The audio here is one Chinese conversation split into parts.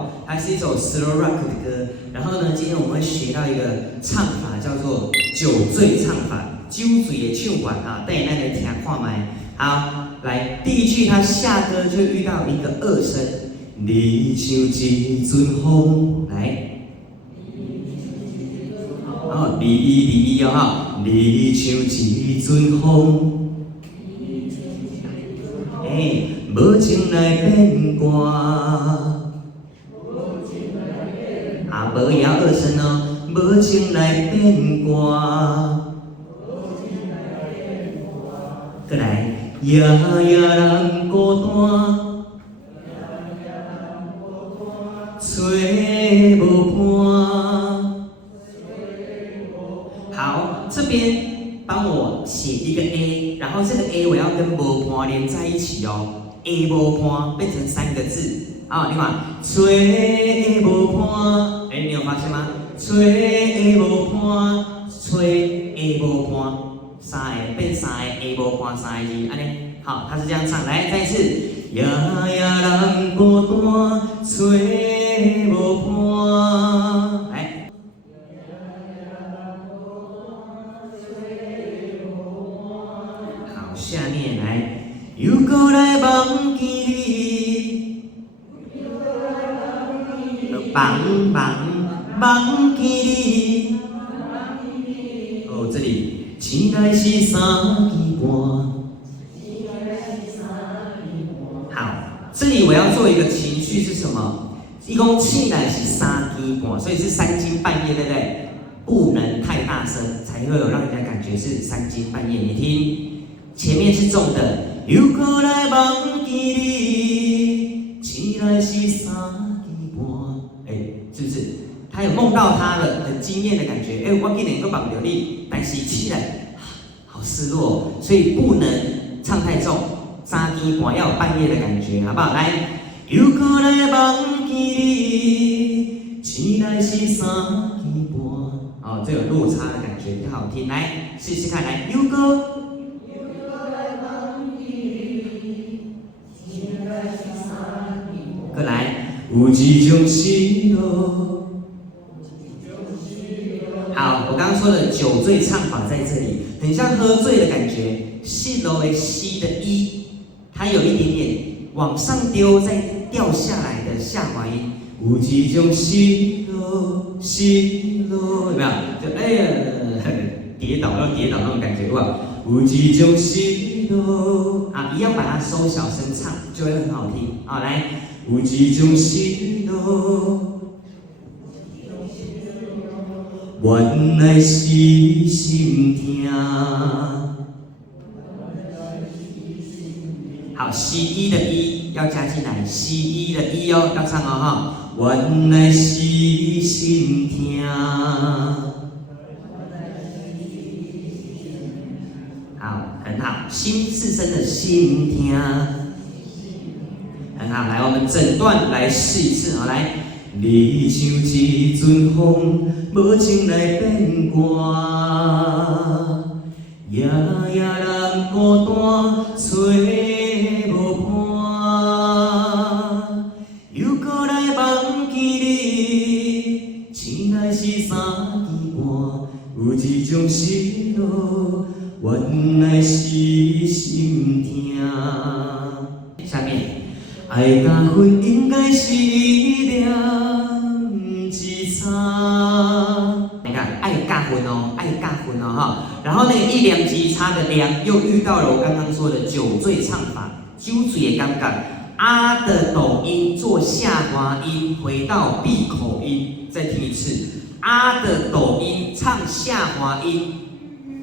好？它是一首 slow rock 的歌。然后呢，今天我们会学到一个唱法，叫做酒醉唱法，酒醉的唱法啊。等一下来听看麦。好，来第一句，它下歌就遇到一个二声，你像一阵风，来。哦，你哦哈，你像一阵风。无情来变卦，啊，无也要二声哦，无情来变卦，再来，夜夜人孤单，吹无伴。好，这边帮我写一个 A， 然后这个 A 我要跟无伴连在一起哦。A 无伴变成3个字啊，你看，吹无伴，你有发现吗？吹无伴，吹 A 无伴，三个变三个 A 无伴三个字，安尼，好，他是这样唱，来，再一次，夜夜人孤单，吹无伴，来。好，下面来。又过来忘记你，忘记你。哦，这里，醒来是3点半。好，这里我要做一个情绪是什么？一共醒来是3点半，所以是3更半夜，对不对？不能太大声，才会有让人家感觉是3更半夜。你听，前面是重的。又过来忘记你，醒来是3点半。是不是？他有梦到他了，很惊艳的感觉。我今年够绑着你，但是起来好失落，所以不能唱太重。3点半要有半夜的感觉，好不好？来，又过来忘记你，醒来是3点半。哦，这有落差的感觉比较好听。来，试试看，来，又过。过来，有一种失落。好，我刚刚说的酒醉唱法在这里，很像喝醉的感觉。失落的失的一，它有一点点往上丢，再掉下来的下滑音。有一种失落，有没有？就跌倒那种感觉，哇！有一种失落啊，一样把它收小声唱，就会很好听啊。来。有一种失落，原来是心痛。好，西医的医要加进来，西医的医哦，要唱哦哈。原来是心痛。好，很好，心4声的心痛。很好，来，我们整段来试一次啊！来，你像一阵风，无情来变卦，夜夜人孤单，吹无伴。又过来忘记你，醒来是3点半，有一种失落，原来是心痛。下面。爱甲分应该是2支叉，你看爱甲分哦，爱甲分哦哈。然后呢，1、2支叉的2又遇到了我刚刚说的酒醉唱法，酒醉的感觉。啊的抖音做下滑音，回到闭口音，再听一次。啊的抖音唱下滑音，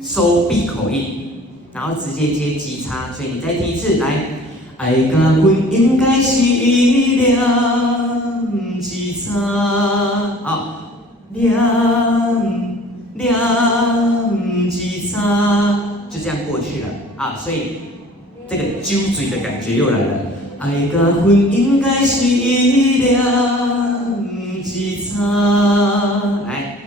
收闭口音，然后直接接吉叉，所以你再听一次来。爱甲分应该是2支叉，好，2支叉，就这样过去了啊，所以这个酒醉的感觉又来了。爱甲分应该是2支叉，来。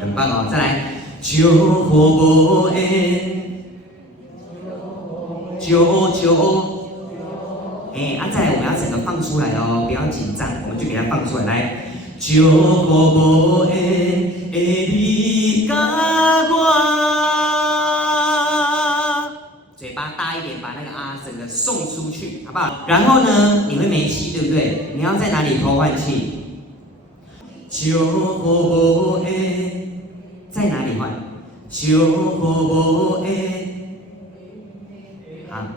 很棒哦，再来。酒火无烟，酒九九，再来我们要整个放出来哦，不要紧张，我们就给它放出来，来，九个无缘的你甲我，嘴巴大一点，把那个啊整个送出去，好不好？然后呢，你会没气，对不对？你要在哪里偷换气？九个无缘，在哪里换？九个无缘。啊，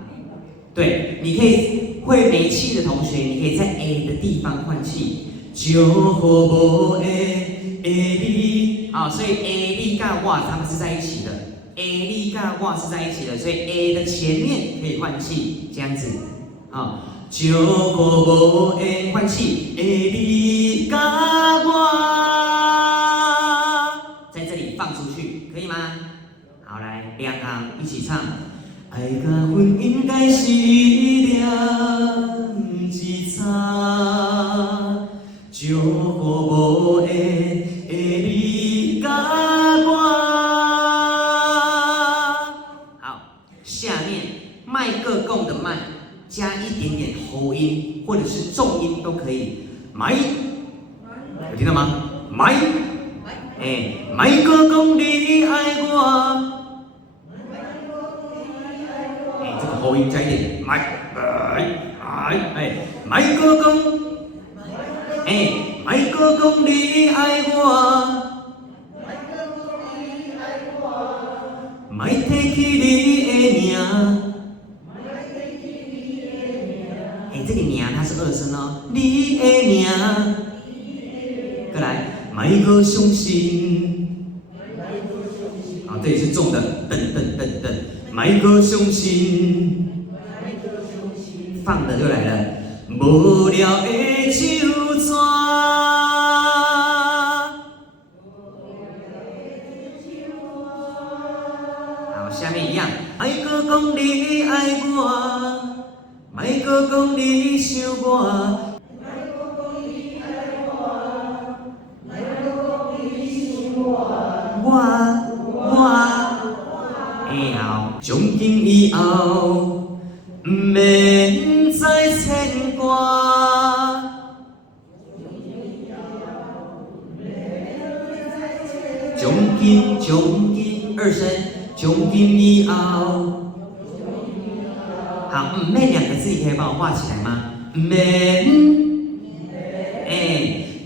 对，你可以会没气的同学，你可以在 A 的地方换气。就和无 A A 啊，所以 A 力跟我他们是在一起的 ，A 力跟我是在一起的，所以 A 的前面可以换气，这样子啊。就和无 A 换气 ，A 力跟我，在这里放出去，可以吗？好，来两行一起唱。爱甲婚姻该是一念之差，就无的你甲我。好，下面麦个共的麦加一点点喉音或者是重音都可以。麦，有听到吗？麦，麦个共你爱我。喉音加一点，麦哥公，麦哥公你爱我，麦提起你的名，这个名它是二声哦，你的名，过来，麦哥相信，啊，这里是重的，噔噔噔噔。麦哥相信，放的就来了。无聊的手纸，好，下面一样。麦哥讲你爱我，麦哥讲你想我。好，从今以后，不免再牵挂。从今二声，从今以后。好，免两个字，你可以帮我画起来吗？免，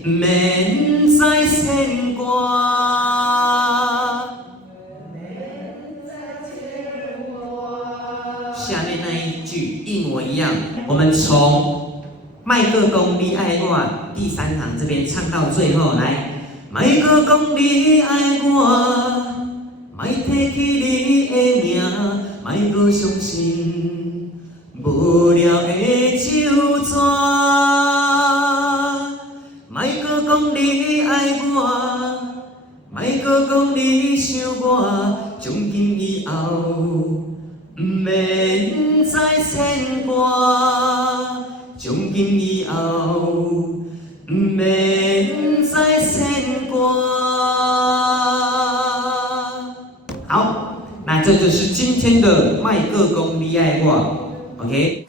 免再牵挂。下面那一句一模一样，我们从麦个公你爱我第三行这边唱到最后来。麦个公你爱我，麦提起你的名，麦个相信无聊的手纸。麦个讲你爱我，麦个讲你想我，从今以后。不免再牵挂，从今以后不免再牵挂。好，那这就是今天的麦个公你爱我 ，OK。